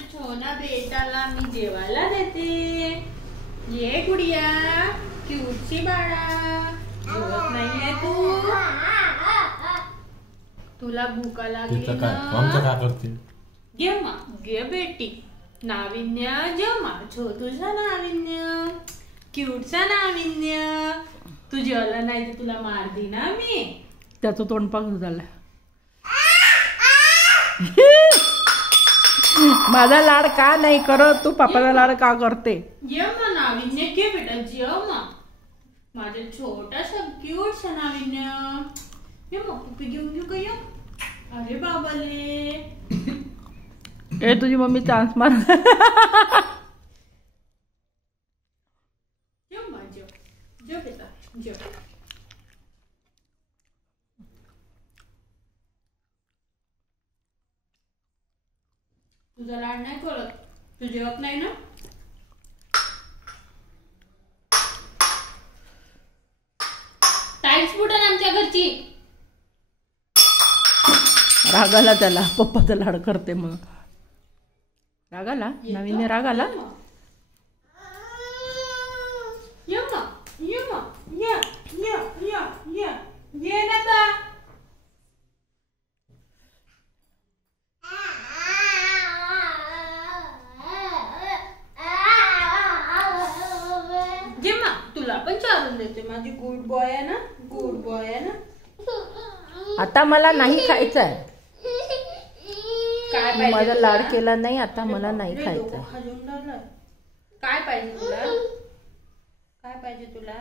माझ्या छोना बेटाला मी जेवायला देते. ये गुडिया, क्यूटची बाळा, जेवत नाहीये तू? तुला भूका लागली ना? जेव्हा गे बेटी नाविन्य, जेव्हा छोटूचा नाविन्य, क्यूटचा नाविन्य. तू जेवला नाही तर तुला मारदी ना मी. त्याचं तोंडपाक झालं. माझा लाड का नाही करत तू? पापाचा लाड का करते? जेव्हा नाविन्य घे बेटा, जेव्हा माझ्या छोटासा क्यूटसा नाविन्य. ये मग पप्पी घेऊन घेऊ का? ये. अरे बाबाले, ए तुझी मम्मी चान्स मार. जेव बेटा, जेव. तुझा लाड नाही करत, तू जेवत नाही ना? टाईल्स फुटल आमच्या घरची. रागाला त्याला पप्पाचा लाड करते मग. रागाला नवीन रागाला. ये ना ता. जेव्हा तुला पण चालून देते. माझी गुड बॉय आहे ना, गुड बॉय आहे ना. आता मला नाही खायचं आहे. काय पाहिजे? माझा लाड केला नाही, आता मला नाही खायचं. काय पाहिजे तुला? काय पाहिजे तुला?